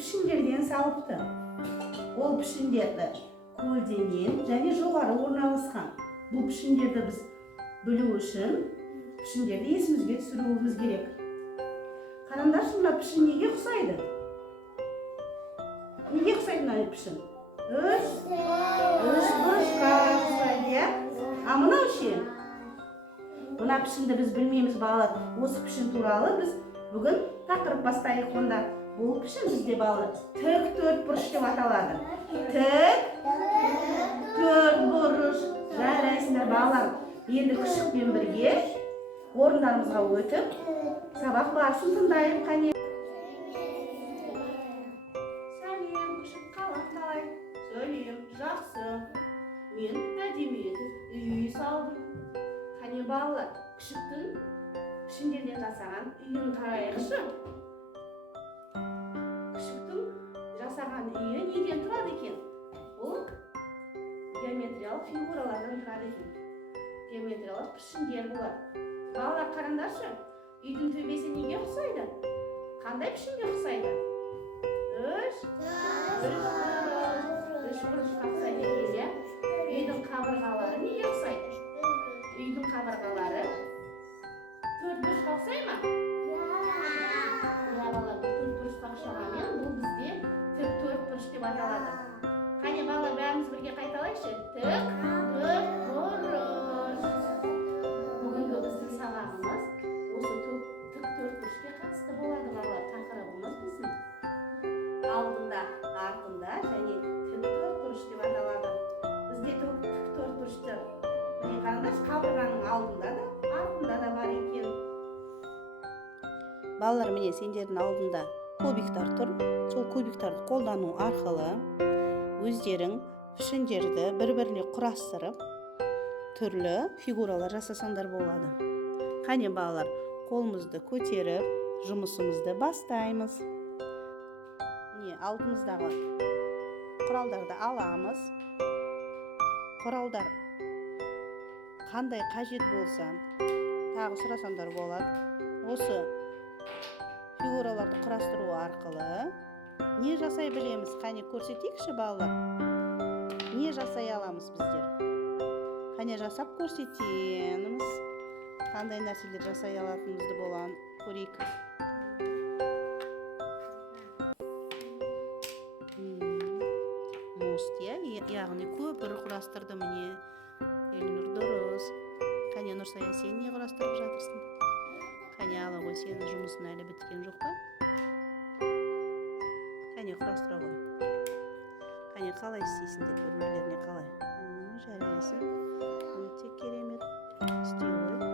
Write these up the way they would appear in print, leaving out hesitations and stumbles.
пішіндерден салыпты. Ол пішіндерді көлденең және жоғары орналасқан. Бұл пішіндерді біз білу үшін пішіндерді есімізге түсіруіміз керек. Қараңдаршы, мына пішін неге ұқсайды? Неге ұқсайды мына пішін? Үш бұрышқа ұқсайды, иә? А мынау ше? Мына пішінді біз білмейміз, балалар. Осы пішін туралы біз бүгін тақырып бастайық онда. Бұл пішін бізде, балалар, тік төртбұрыш деп аталады. Тік төртбұрыш. Жарайсыңдар, балалар. Енді күшікпен бірге орындарымызға өтіп, сабақ барысын тыңдайық, қане. Сәлем, күшік, қалай? Сәлем, жақсы. Мен әдемі етіп үй салдым. Қане, балалар, күшіктің пішіндерден жасаған үйін қарайықшы. Күшіктің жасаған үйі неден тұрады екен? Бұл геометриялық фигуралардан тұрады екен. Геометриялық пішіндер болады. Балалар, қараңдаршы, үйдің төбесі неге ұқсайды? Қандай пішінге ұқсайды? Үш бұрышқа ұқсайды екен, иә? Үйдің қабырғалары неге ұқсайды? Үйдің қабырғалары төрт бұрышқа ұқсай ма? Иә, балалар, төрт бұрышқа ұқсағанмен бұл бізде тік төрт бұрыш деп аталады. Қане, балалар, бәріміз бірге қайталайықшы. Тік төртбұрыш. Бүгінгі біздің сабағымыз осы тік төртбұрышқа қатысты болады, балалар. Тақырыбымыз біздің алдында, артында және тік төртбұрыш деп аталады. Бізде тік төртбұрышты міне қараңдаршы, қабырғаның алдында да, артында да бар екен. Балалар, міне сендердің алдында кубиктар тұр. Сол кубиктарды қолдану арқылы өздерің пішіндерді бір-біріне құрастырып, түрлі фигуралар жасасаңдар болады. Қане, балалар, қолымызды көтеріп, жұмысымызды бастаймыз. Міне, алдымыздағы құралдарды аламыз. Құралдар қандай қажет болса, тағы сұрасаңдар болады. Осы фигураларды құрастыру арқылы не жасай білеміз? Қане, көрсетейікші, балалар? Не жасай аламыз біздер? Қане, жасап көрсетеміз. Қандай нәрселер жасай алатынымызды болған көрейік. Мост, яғни көпір құрастырды міне. Елнұр, дұрыс. Қане, Нұрсая, сен не құрастырып жатырсың? Қане, ала ғой, сенің жұмысын әлі біткен жоқ па? Қане, құрастыра ғой. Қане, қалай істейсіңдер, бір-бірлеріне қалай? Жарайсың. Өте керемет. Істей ғой.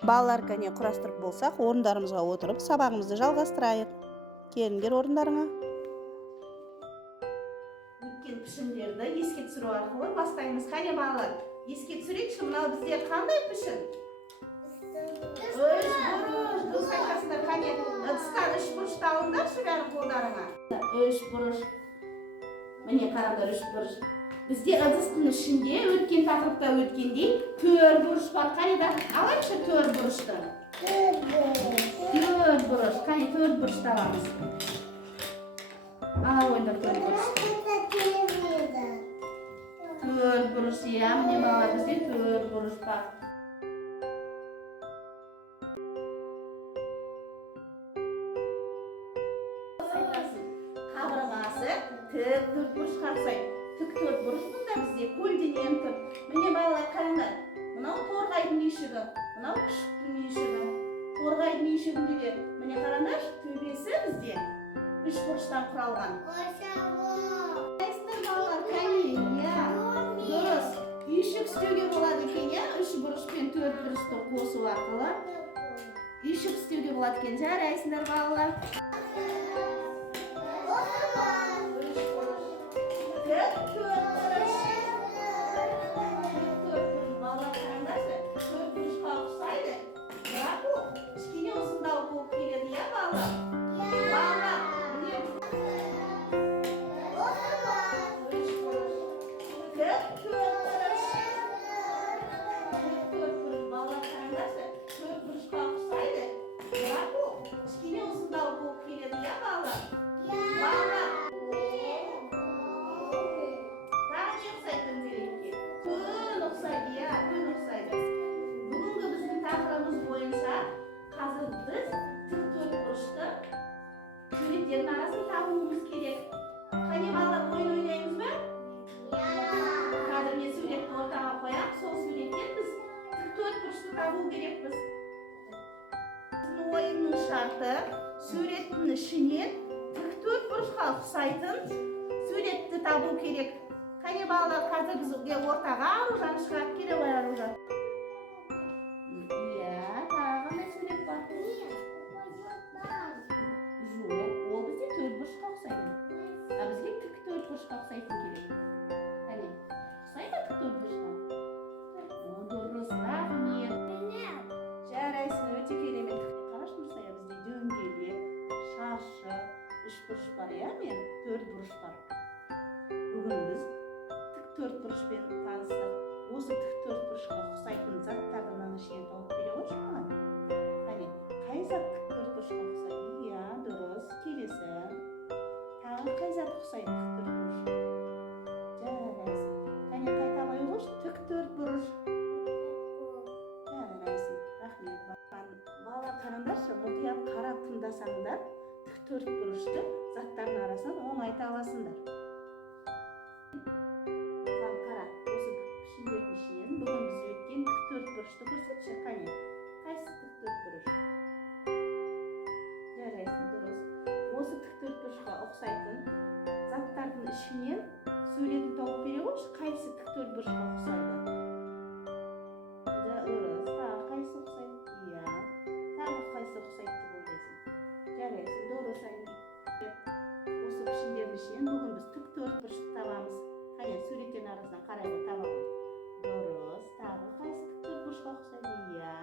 Балалар кәне құрастырып болсақ, орындарымызға отырып, сабағымызды жалғастырайық. Келіңдер орындарыңа. Өткен пішіндерді еске түсіру арқылы бастаймыз. Қане балалар, еске түсірейікші, мынау бізде қандай пішін? Үш бұрыш. Дұрыс айтасыңдар. Қане, ыдыстан үш бұрышты алыңдаршы бәрін қолдарыңа. Үш бұрыш. Міне қараңдар, үш бұрыш. Бізде ыдыстың ішінде өткен тақырыпта өткендей төрт бұрыш бар. Қане да алайықшы төрт бұрышты. Төрт бұрыш. Қане төрт бұрышты аламыз. Ала ойындар төрт бұрышты. Төрт бұрыш, иә, міне балалар, бізде төрт бұрыш бар. Қабырғасы тік төрт бұрышқа ұқсайды. Тік төрт бұрыш бұнда бізде көлденең тұр. Міне балалар қараңдар. Мынау торғайдың мешігі, мынау күшіктің мешігі. Торғайдың мешігінде де міне қараңдар, төбесі бізде үш бұрыштан құралған. Қайсыңдар балалар, кәне, иә, дұрыс. Үйшік істеуге болады екен, иә, үш бұрыш пен төрт бұрышты қосу арқылы үйшік істеуге болады екен. Жарайсыңдар балалар. Арасын табуымыз керек. Қане балалар, ойын ойнаймыз ба? Қазір мен суретті ортаға қоям. Сол суреттен біз тік төрт бұрышты табу керекпіз. Біздің ойынның шарты суреттің ішінен тік төрт бұрышқа ұқсайтын суретті табу керек. Қане балалар, қазір бізге ортаға Аружан шығарып келе ғой, Аружан. Иә, тағы қандай сурет бар? Ол бізде төрт бұрышқа ұқсайды. А бізге тік төрт бұрышқа ұқсайтын керек. Қане, ұқсайды тік төрт бұрышқа? Дұрыс, рахмет. Жарайсың, өте керемет. Қарашы Нұрсая, бізде дөңгелек, шаршы, үш бұрыш бар, иә, мен төрт бұрыш бар. Бүгін біз тік төрт бұрышпен таныстық. Осы тік төрт бұрышқа ұқсайтын заттардың ішінен тауып бере қойшы маған. Қане, қай зат тік төрт бұрышқа ұқсайды? Иә, дұрыс. Келесі. Тағы қай зат ұқсайды тік төрт бұрыш? Жарайсың. Қане, қайта қой қойшы, тік төрт бұрыш. Жарайсың. Рахмет. Балалар, қараңдаршы, мұқият қарап тыңдасаңдар, тік төрт бұрышты заттардың арасынан оңай айта аласыңдар. Бүгін біз өткен тік төрт бұрышты көрсетші, қане. Қайсы тік төрт бұрыш? Жарайсың, дұрыс. Осы тік төрт бұрышқа ұқсайтын заттардың ішінен суретін тауып бере қойшы, қайсы тік төрт бұрышқа ұқсайды? Дұрыс. Тағы қайсы ұқсайды? Иә. Тағы қайсы ұқсайды деп ойлайсың? Жарайсың, дұрыс. Осы пішіндердің ішінен бүгін біз тік төрт бұрышты табамыз. Қане, суреттен арасынан қарай ғой, таба ғой. Дұрыс. Тағы қайсы тік төрт бұрышқа ұқсайды? Иә.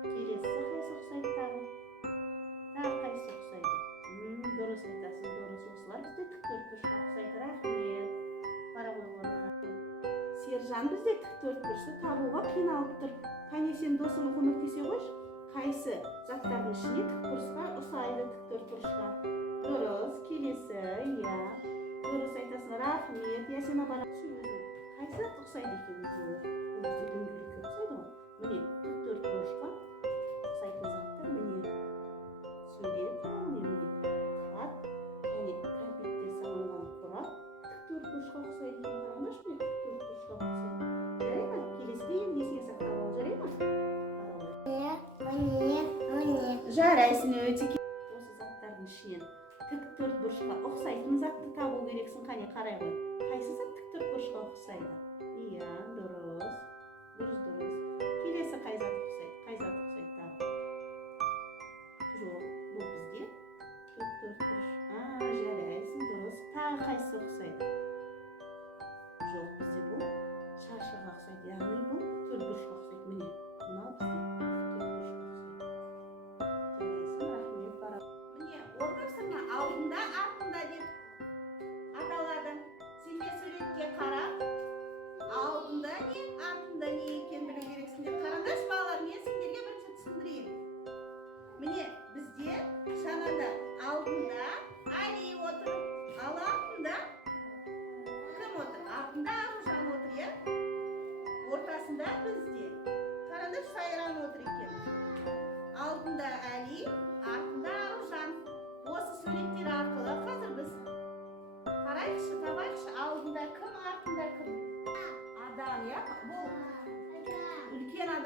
Келесі қайсы ұқсайды тағы? Тағы қайсы ұқсайды? Дұрыс айтасың, дұрыс. Осылар бізде тік төрт бұрышқа ұқсайды. Рахмет. Бара ғой орнына. Сержан бізде тік төрт бұрышты табуға қиналып тұр. Қане, сен досыңа көмектесе қойшы. Қайсы заттардың ішіне тік бұрышқа ұқсайды тік төрт бұрышқа? Дұрыс. Келесі, иә. Дұрыс айтасың, рахмет. Я сен бара қайсы зат ұқсайды екен бізде? Бұл бізде дөңгелекке ұқсайды ғой. Міне тік төрт бұрышқа ұқсайтын заттар, міне сурет, міне хат, және кәмпиттен салынған қорап тік төрт бұрышқа ұқсайды екен. Қараңдаршы, міне тік төрт бұрышқа ұқсайды. Жарай ма? Келесіде енді есіңе сақтап ал, жарай ма? Жарайсың, өте осы заттардың ішінен тік төрт бұрышқа ұқсайтын затты табу керексің. Қане, қарай ғой. Қайсы зат тік төрт бұрышқа ұқсайды? Иә, дұрыс. Дұрыс. Келесі қай зат ұқсайды? Қай зат ұқсайды?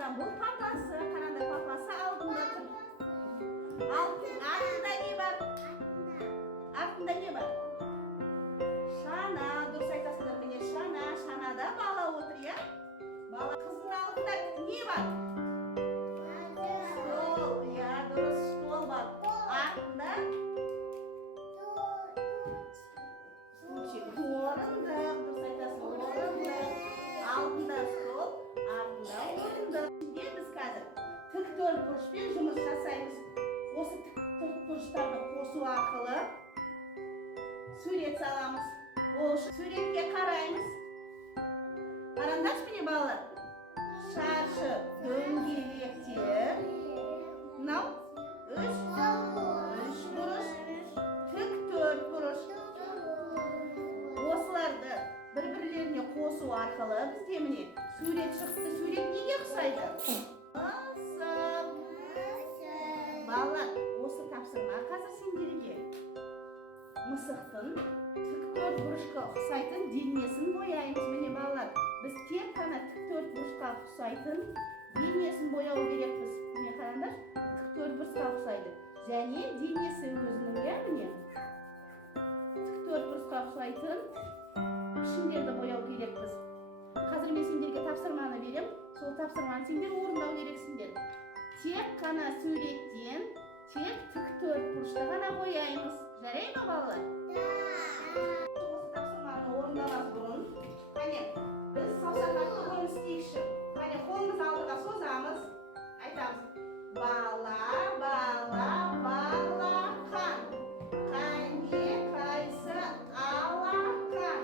балалардан бұл папасы. Қараңдар, папасы алдында тұр. Артында не бар? Артында не бар? Шана. Дұрыс айтасыздар, міне шана. Шанада бала отыр, иә? Бала қыздың алдында не бар? Стол. Иә, дұрыс, стол бар. Артында стульчик. Орындық. Дұрыс айтасыз, орындық. Алдында стол, артында орындық. Şimdi біз қазір тік төртбұрышпен жұмыс жасаймыз. Осы тік төртбұрыштарды қосу арқылы сурет саламыз. Ол үшін суретке қараймыз. Қараңдаршы міне балалар. Шаршы дөңгелектер. Мынау үш бұрыш, тік төртбұрыш. Осыларды бір-бірлеріне қосу арқылы бізде міне сурет шықты. Сурет неге ұқсайды? Мысық. Балалар, осы тапсырма қазір сендерге мысықтың тік төртбұрышқа ұқсайтын денесін бояймыз. Міне балалар, біз тек қана тік төртбұрышқа ұқсайтын денесін бояу керекпіз. Міне қараңдар, тік төртбұрышқа ұқсайды. Және денесі өзінің, иә, міне тік төртбұрышқа ұқсайтын пішіндерді бояу керекпіз. Қазір мен сендерге тапсырманы берем. Сол тапсырманы сендер орындау керексіңдер. Тек қана суреттен, тек тік төртбұрышты ғана бояймыз. Жарай ма, балалар? Осы тапсырманы орындамас бұрын, қане, біз саусақтарды қойын істейікші. Қане, қолымыз алдыға созамыз. Айтамыз. Бала, бала, балақан. Қане, қайсы алақан.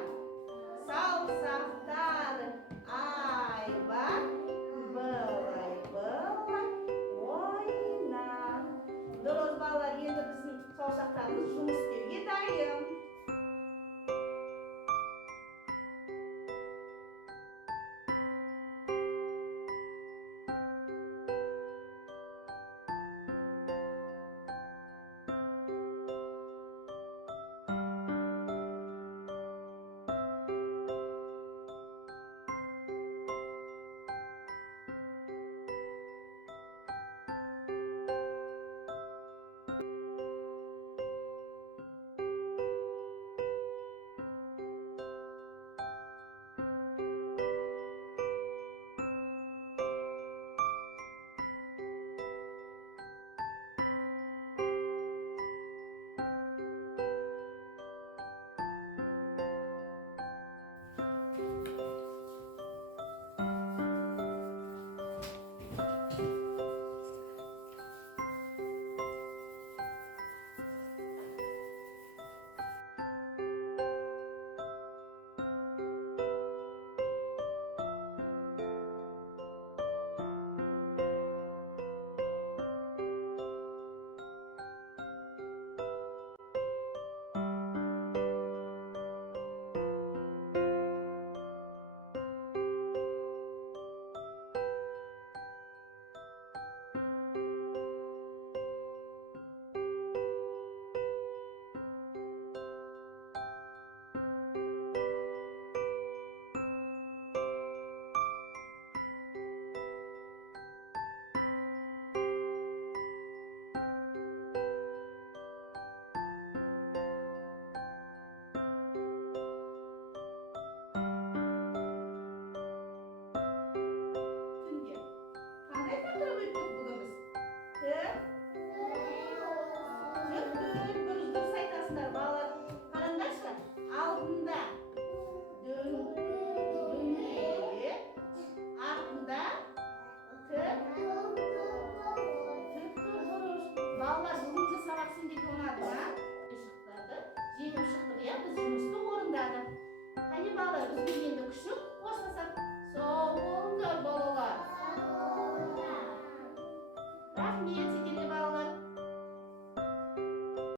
Саусақтары айбар, былай, ойна. Дұрыс, балалар, енді біздің саусақтарымыз жұмыс істеуге дайын. Жеңіп шықтық, иә, біз жұмысты орындадық. Қане балалар, біз